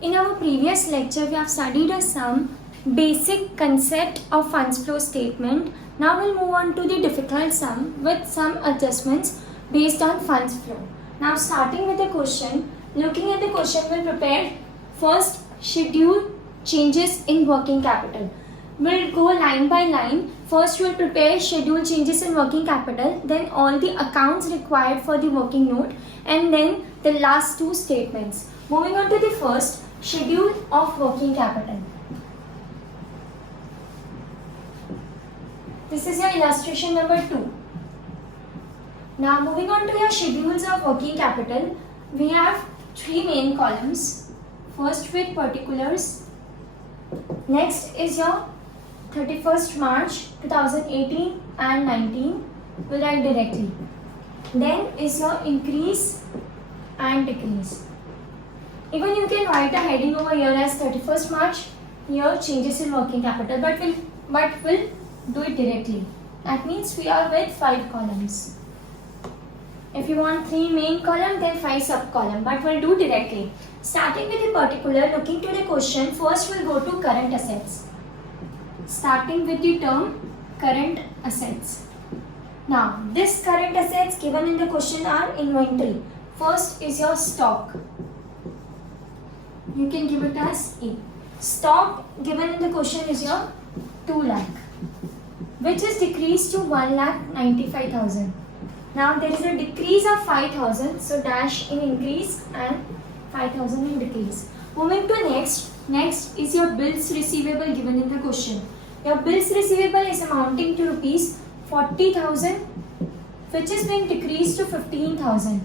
In our previous lecture, we have studied some basic concept of funds flow statement. Now we'll move on to the difficult sum with some adjustments based on funds flow. Now starting with the question, looking at the question, we'll prepare first schedule changes in working capital. We'll go line by line. First we'll prepare schedule changes in working capital, then all the accounts required for the working note, and then the last two statements. Moving on to the first, schedule of working capital. This is your illustration number 2. Now moving on to your schedules of working capital, we have three main columns. First with particulars. Next is your 31st March 2018 and 19. We'll write directly. Then is your increase and decrease. Even you can write a heading over here as 31st March, here changes in working capital, but we'll do it directly. That means we are with 5 columns. If you want 3 main column, then 5 sub column, but we'll do directly. Starting with the particular, looking to the question, first we'll go to current assets. Starting with the term current assets. Now, this current assets given in the question are inventory. First is your stock. You can give it as A. Stock given in the question is your 2 lakh, which is decreased to 1,95,000. Now there is a decrease of 5,000, so dash in increase and 5,000 in decrease. Moving to next is your bills receivable given in the question. Your bills receivable is amounting to rupees 40,000, which is being decreased to 15,000.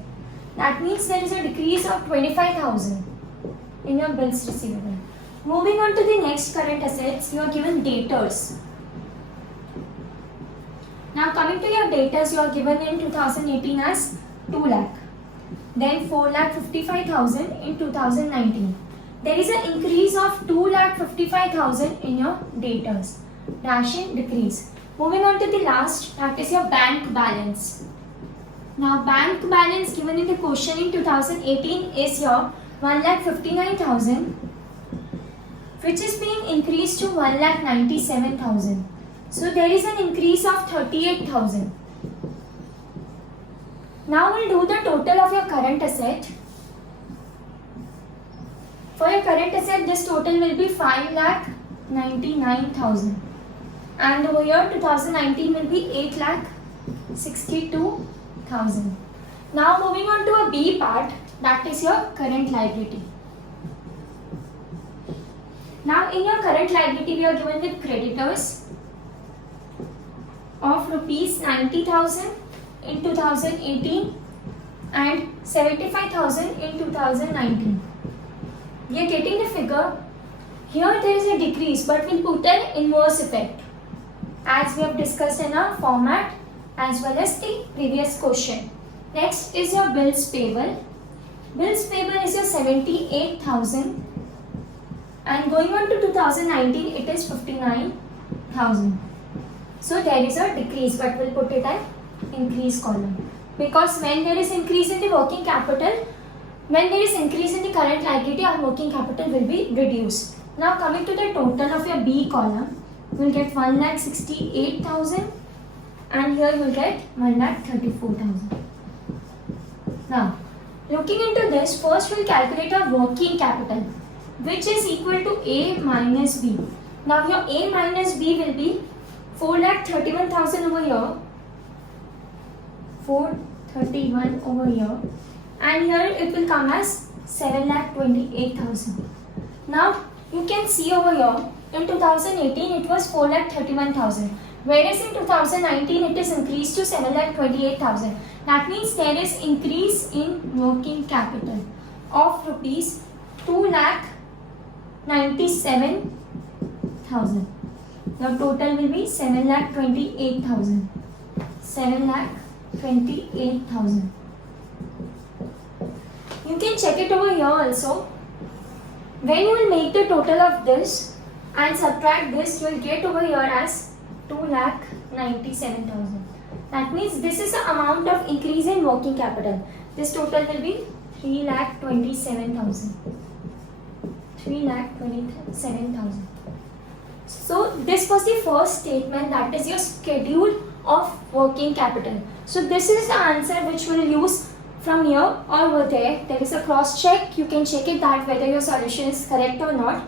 That means there is a decrease of 25,000 in your bills receivable. Moving on to the next current assets, you are given debtors. Now coming to your debtors, you are given in 2018 as 2 lakh. Then 4,55,000 in 2019. There is an increase of 2,55,000 in your debtors. Dash in decrease. Moving on to the last, that is your bank balance. Now bank balance given in the question in 2018 is your 1,59,000, which is being increased to 1,97,000. So there is an increase of 38,000. Now we'll do the total of your current asset. For your current asset, this total will be 5,99,000. And over here 2019 will be 8,62,000. Now moving on to a B part, that is your current liability. Now in your current liability, we are given with creditors of rupees 90,000 in 2018 and 75,000 in 2019. We are getting the figure. Here there is a decrease, but we'll put an inverse effect as we have discussed in our format as well as the previous question. Next is your bills payable. Bills payable is your 78,000 and going on to 2019 it is 59,000. So there is a decrease, but we'll put it at increase column, because when there is increase in the working capital, when there is increase in the current liability, our working capital will be reduced. Now coming to the total of your B column, we'll get 1,68,000 and here you will get 1,34,000. Now looking into this, first we'll calculate our working capital, which is equal to A minus B. Now your A minus B will be 4,31,000 over here, 431 over here, and here it will come as 7,28,000. Now you can see over here, in 2018 it was 4,31,000, whereas in 2019 it is increased to 7,28,000. That means there is increase in working capital of rupees 2,97,000. Your total will be 7,28,000. 7,28,000. You can check it over here also. When you will make the total of this and subtract this, you will get over here as 2,97,000. That means this is the amount of increase in working capital. This total will be 3,27,000. 3,27,000. So this was the first statement, that is your schedule of working capital. So this is the answer which we'll use from here or over there. There is a cross check, you can check it that whether your solution is correct or not.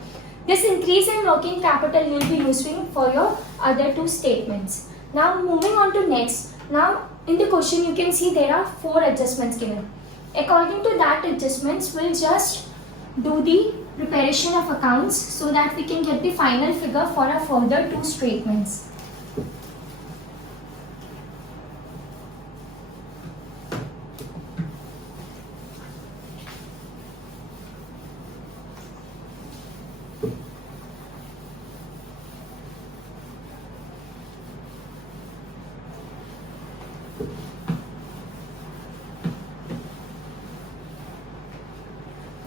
This increase in working capital you will be using for your other two statements. Now moving on to next. Now in the question you can see there are 4 adjustments given. According to that adjustments, we'll just do the preparation of accounts so that we can get the final figure for our further 2 statements.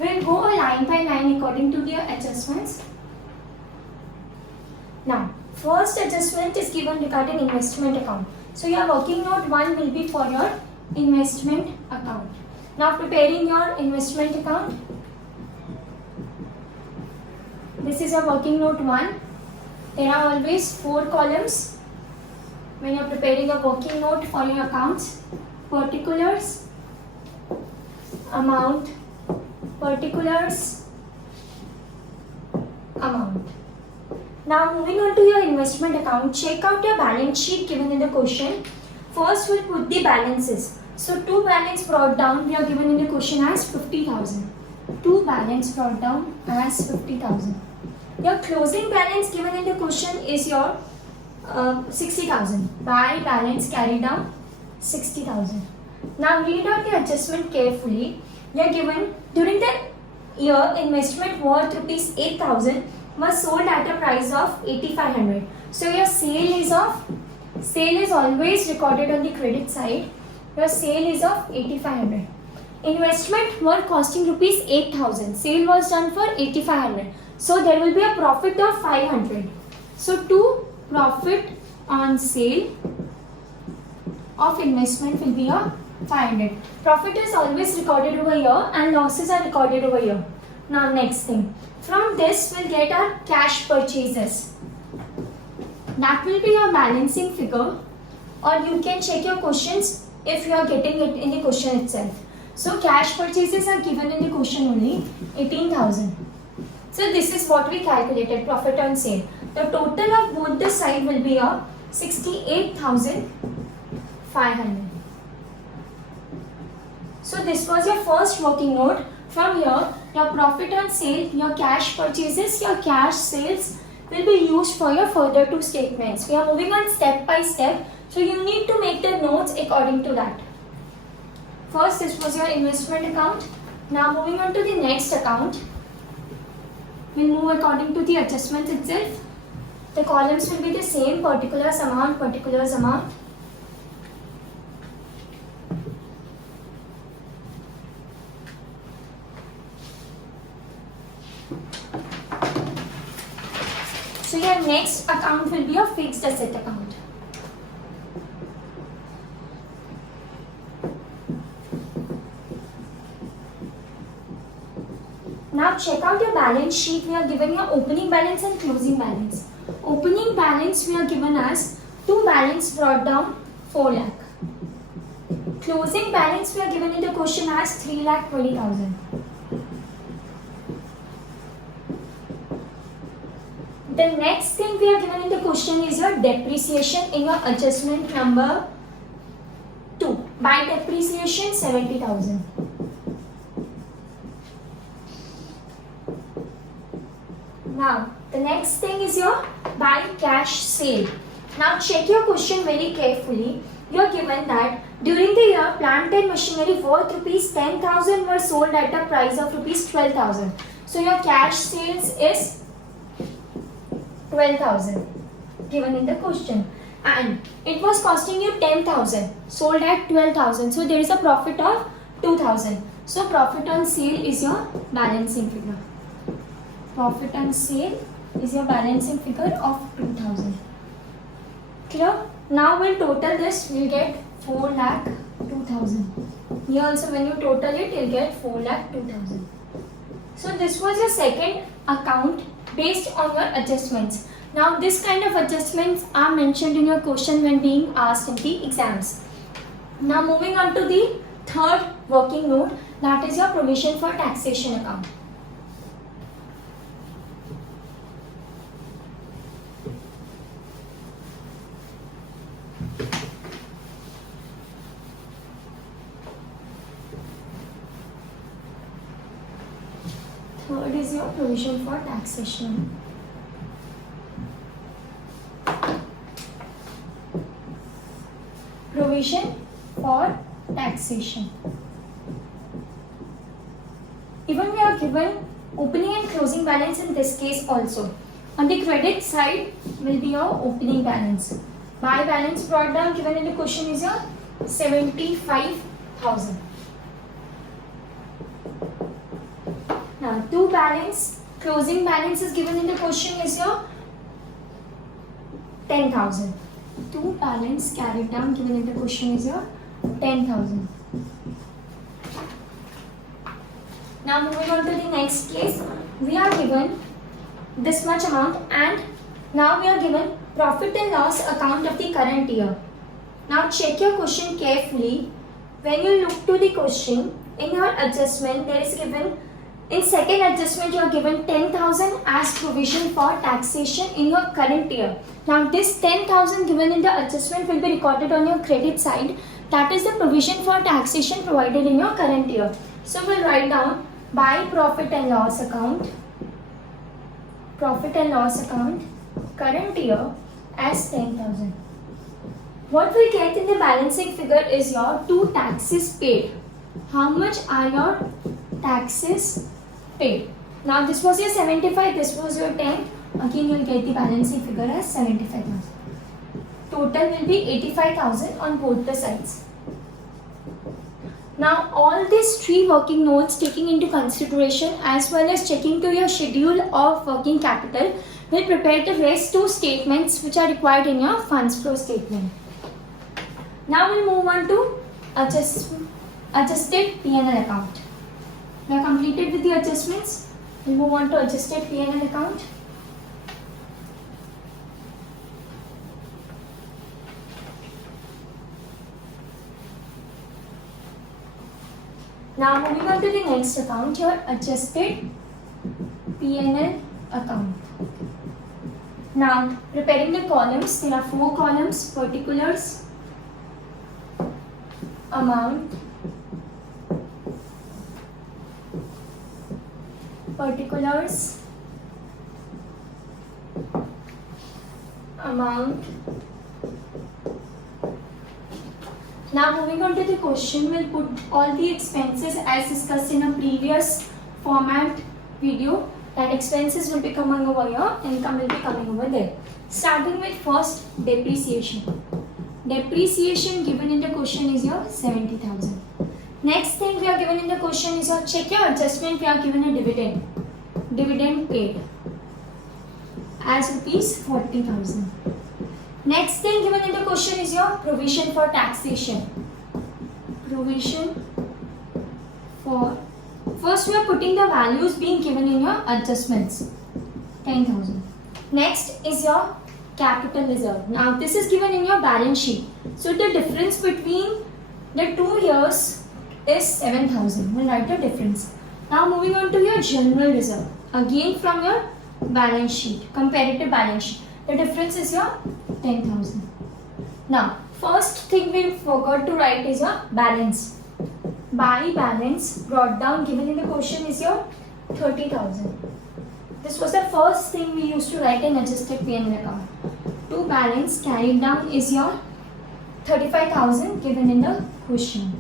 We'll go line by line according to their adjustments. Now, first adjustment is given regarding investment account. So your working note 1 will be for your investment account. Now preparing your investment account. This is your working note 1. There are always 4 columns when you are preparing a working note for your accounts. Particulars, amount, particulars, amount. Now moving on to your investment account, check out your balance sheet given in the question. First we'll put the balances. So 2 balance brought down we are given in the question as 50,000. 2 balance brought down as 50,000. Your closing balance given in the question is your 60,000. Buy balance carried down 60,000. Now read out the adjustment carefully. You are given during the year investment worth rupees 8,000 was sold at a price of 8,500. So your sale is always recorded on the credit side. Your sale is of 8,500. Investment were costing rupees 8,000. Sale was done for 8,500. So there will be a profit of 500. So to profit on sale of investment will be a 500. Profit is always recorded over here and losses are recorded over here. Now next thing. From this we'll get our cash purchases. That will be your balancing figure, or you can check your questions if you are getting it in the question itself. So cash purchases are given in the question only 18,000. So this is what we calculated, profit on sale. The total of both the side will be a 68,500. So this was your first working note. From here, your profit on sale, your cash purchases, your cash sales will be used for your further 2 statements. We are moving on step by step. So you need to make the notes according to that. First, this was your investment account. Now moving on to the next account. We'll move according to the adjustments itself. The columns will be the same, particulars amount, particulars amount. So your next account will be a fixed asset account. Now check out your balance sheet. We are given your opening balance and closing balance. Opening balance we are given as 2 balance brought down 4 lakh. Closing balance we are given in the question as 3,20,000. The next thing we are given in the question is your depreciation in your adjustment number 2. By depreciation 70,000. Now the next thing is your by cash sale. Now check your question very carefully. You are given that during the year plant and machinery worth rupees 10,000 were sold at a price of rupees 12,000. So your cash sales is 12,000 given in the question, and it was costing you 10,000, sold at 12,000. So there is a profit of 2,000. So profit on sale is your balancing figure. Profit on sale is your balancing figure of 2,000. Clear? Now we'll total this. We'll get 4,02,000. Here also when you total it, you'll get 4,02,000. So this was your second account based on your adjustments. Now this kind of adjustments are mentioned in your question when being asked in the exams. Now moving on to the third working note, that is your provision for taxation account. Third is your provision for taxation. Provision for taxation. Even we are given opening and closing balance in this case also. On the credit side will be your opening balance. Buy balance brought down given in the question is your 75,000. Now to balance, closing balance is given in the question is your 10,000. To balance carried down given in the question is your 10,000. Now moving on to the next case, we are given this much amount and now we are given profit and loss account of the current year. Now check your question carefully. When you look to the question, in your adjustment there is given, in second adjustment you are given 10,000 as provision for taxation in your current year. Now this 10,000 given in the adjustment will be recorded on your credit side. That is the provision for taxation provided in your current year. So we'll write down by profit and loss account, current year as 10,000. What we get in the balancing figure is your two taxes paid. How much are your taxes paid? Now this was your 75, this was your 10. Again you will get the balancing figure as 75,000. Total will be 85,000 on both the sides. Now all these three working notes taking into consideration as well as checking to your schedule of working capital will prepare the rest two statements which are required in your funds flow statement. Now we'll move on to adjusted P&L account. We are completed with the adjustments. We'll move on to adjusted P&L account. Now moving on to the next account, your adjusted P&L account. Now preparing the columns, there are four columns: particulars, amount, particulars, amount. Now moving on to the question, we'll put all the expenses as discussed in a previous format video. That expenses will be coming over here, income will be coming over there. Starting with first depreciation. Depreciation given in the question is your 70,000. Next thing we are given in the question is your check your adjustment. We are given a dividend. Dividend paid as rupees 40,000. Next thing given in the question is your provision for taxation. Provision for, first we are putting the values being given in your adjustments. 10,000. Next is your capital reserve. Now this is given in your balance sheet. So the difference between the 2 years is 7,000. We'll write the difference. Now moving on to your general reserve. Again from your balance sheet, comparative balance sheet. The difference is your 10,000. Now first thing we forgot to write is your balance. By balance brought down given in the question is your 30,000. This was the first thing we used to write in adjusted P&L account. To balance carried down is your 35,000 given in the question.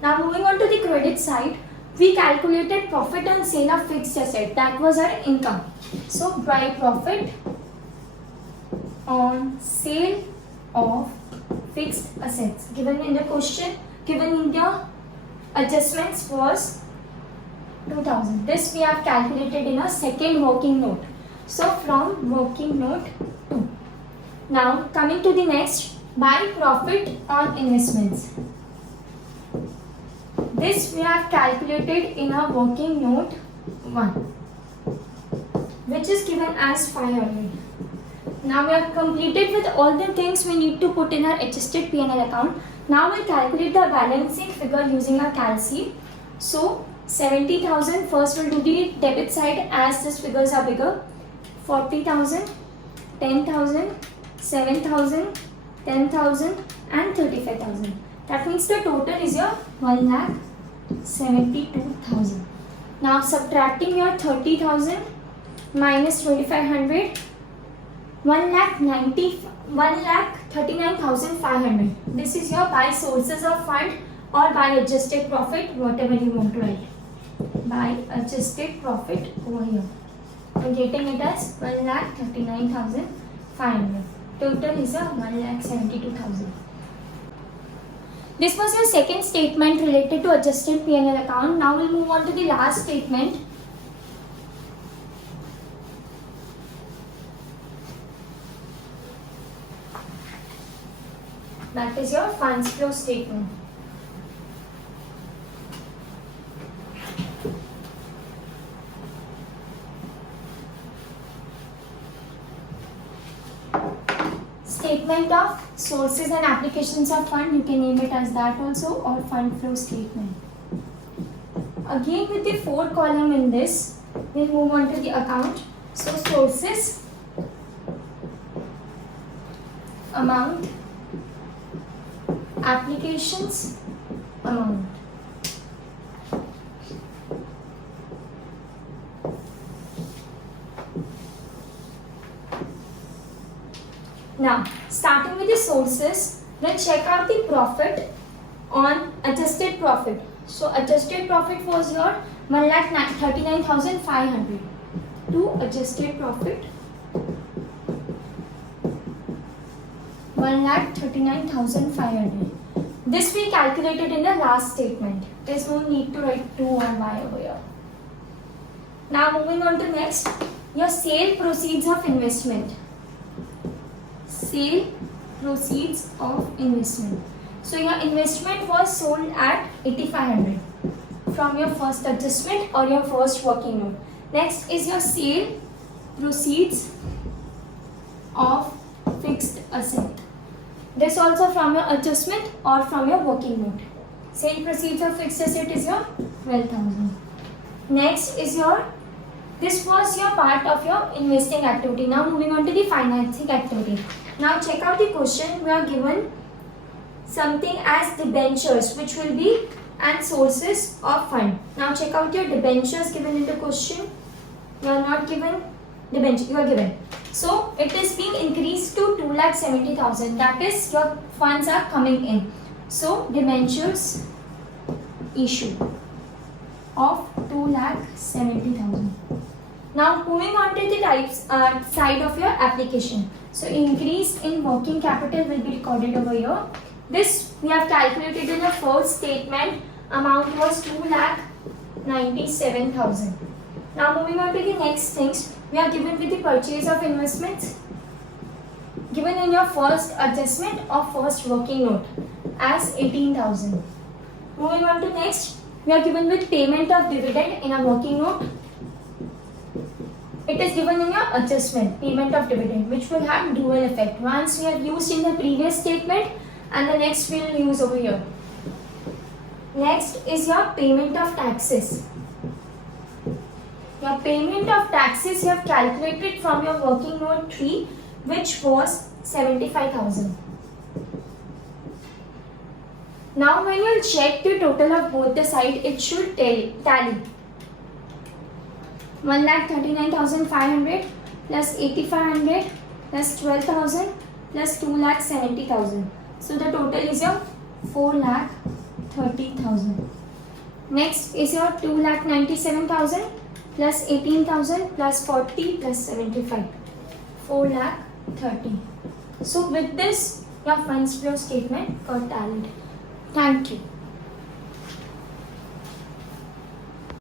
Now moving on to the credit side, we calculated profit on sale of fixed asset. That was our income. So by profit on sale of fixed assets given in the question, given in the adjustments was 2,000. This we have calculated in a second working note. So from working note 2. Now coming to the next, by profit on investments. This we have calculated in our working note 1, which is given as 500. Now we have completed with all the things we need to put in our adjusted P&L account. Now we'll calculate the balancing figure using our calc. So 70,000, first we'll do the debit side as these figures are bigger. 40,000, 10,000, 7,000, 10,000 and 35,000. That means the total is your 1,72,000. Now subtracting your 30,000 minus 2,500, 1,39,500. This is your by sources of fund or by adjusted profit, whatever you want to write. By adjusted profit over here. We're getting it as 1,39,500. Total is a 1,72,000. This was your second statement related to adjusted P&L account. Now we'll move on to the last statement. That is your funds flow statement. Statement of sources and applications of fund, you can name it as that also, or fund flow statement. Again with the fourth column in this, we'll move on to the account. So sources, amount, applications, amount. Now, starting with the sources, then check out the profit on adjusted profit. So, adjusted profit was your 1,39,500 to adjusted profit 1,39,500. This we calculated in the last statement. There is no need to write 2 or y over here. Now, moving on to next, your sale proceeds of investment. Sale proceeds of investment. So your investment was sold at 8,500 from your first adjustment or your first working note. Next is your sale proceeds of fixed asset. This also from your adjustment or from your working note. Sale proceeds of fixed asset is your 12,000. Next is your, this was your part of your investing activity. Now moving on to the financing activity. Now check out the question. We are given something as debentures, which will be and sources of fund. Now check out your debentures given in the question. You are not given debenture, you are given. So it is being increased to 2,70,000. That is your funds are coming in. So debentures issue of 2,70,000. Now moving on to the types side of your application. So increase in working capital will be recorded over here. This we have calculated in the first statement. Amount was 2,97,000. Now moving on to the next things. We are given with the purchase of investments given in your first adjustment or first working note as 18,000. Moving on to next. We are given with payment of dividend in a working note. It is given in your adjustment, payment of dividend, which will have dual effect. Once we have used in the previous statement and the next we will use over here. Next is your payment of taxes. Your payment of taxes you have calculated from your working note 3, which was 75,000. Now when you check the total of both the side, it should tally. 1,39,500 plus 8,500 plus 12,000 plus 2,70,000. So the total is your 4,30,000. Next is your 2,97,000 plus 18,000 plus 40 plus 75. 4,30,000. So with this, your funds flow statement got tallied. Thank you.